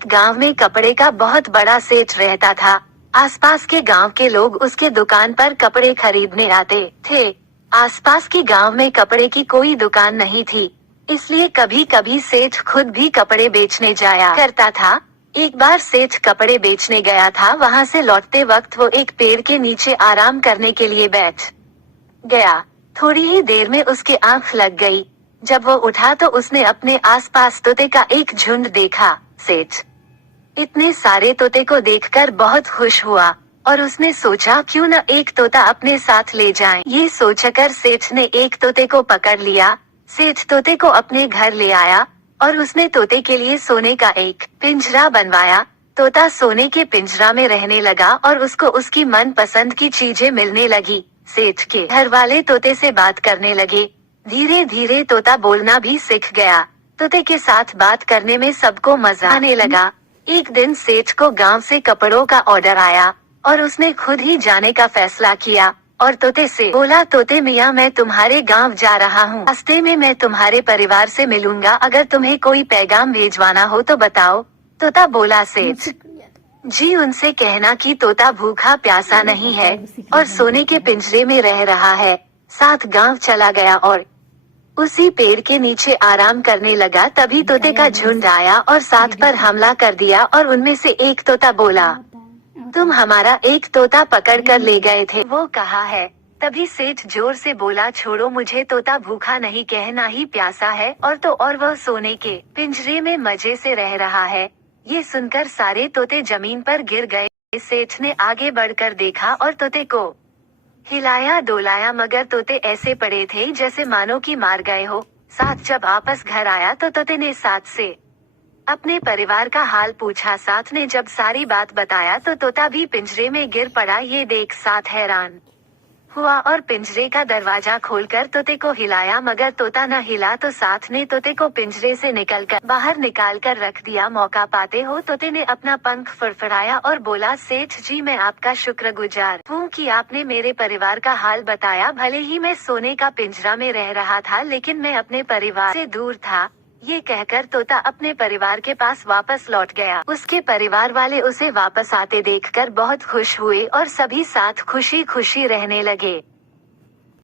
एक गांव में कपड़े का बहुत बड़ा सेठ रहता था। आसपास के गांव के लोग उसके दुकान पर कपड़े खरीदने आते थे। आसपास के गांव में कपड़े की कोई दुकान नहीं थी, इसलिए कभी कभी सेठ खुद भी कपड़े बेचने जाया करता था। एक बार सेठ कपड़े बेचने गया था। वहां से लौटते वक्त वो एक पेड़ के नीचे आराम करने के लिए बैठ गया। थोड़ी ही देर में उसकी आंख लग गई। जब वो उठा तो उसने अपने आसपास तोते का एक झुंड देखा। सेठ इतने सारे तोते को देखकर बहुत खुश हुआ और उसने सोचा क्यों न एक तोता अपने साथ ले जाएं। ये सोचकर सेठ ने एक तोते को पकड़ लिया। सेठ तोते को अपने घर ले आया और उसने तोते के लिए सोने का एक पिंजरा बनवाया। तोता सोने के पिंजरा में रहने लगा और उसको उसकी मन पसंद की चीजें मिलने लगी। सेठ के घर वाले तोते से बात करने लगे। धीरे धीरे तोता बोलना भी सीख गया। तोते के साथ बात करने में सबको मजा आने लगा। एक दिन सेठ को गांव से कपड़ों का ऑर्डर आया और उसने खुद ही जाने का फैसला किया और तोते से बोला, तोते मियाँ मैं तुम्हारे गांव जा रहा हूँ। रास्ते में मैं तुम्हारे परिवार से मिलूंगा। अगर तुम्हें कोई पैगाम भेजवाना हो तो बताओ। तोता बोला, सेठ जी उनसे कहना कि तोता भूखा प्यासा नहीं है और सोने के पिंजरे में रह रहा है। साथ गांव चला गया और उसी पेड़ के नीचे आराम करने लगा। तभी तोते का झुंड आया और साथ पर हमला कर दिया और उनमें से एक तोता बोला, तुम हमारा एक तोता पकड़ कर ले गए थे, वो कहा है। तभी सेठ जोर से बोला, छोड़ो मुझे, तोता भूखा नहीं कहना ही प्यासा है और वह सोने के पिंजरे में मजे से रह रहा है। ये सुनकर सारे तोते जमीन पर गिर गए। सेठ ने आगे बढ़कर देखा और तोते को हिलाया डोलाया, मगर तोते ऐसे पड़े थे जैसे मानो कि मार गए हो। साथ जब वापस घर आया तो तोते ने साथ से अपने परिवार का हाल पूछा। साथ ने जब सारी बात बताया तो तोता भी पिंजरे में गिर पड़ा। ये देख साथ हैरान हुआ और पिंजरे का दरवाजा खोलकर तोते को हिलाया, मगर तोता न हिला तो साथ ने तोते को पिंजरे से बाहर निकाल कर रख दिया। मौका पाते हो तोते ने अपना पंख फड़फड़ाया और बोला, सेठ जी मैं आपका शुक्रगुजार हूँ कि आपने मेरे परिवार का हाल बताया। भले ही मैं सोने का पिंजरा में रह रहा था, लेकिन मैं अपने परिवार से दूर था। ये कहकर तोता अपने परिवार के पास वापस लौट गया। उसके परिवार वाले उसे वापस आते देखकर बहुत खुश हुए और सभी साथ खुशी खुशी रहने लगे।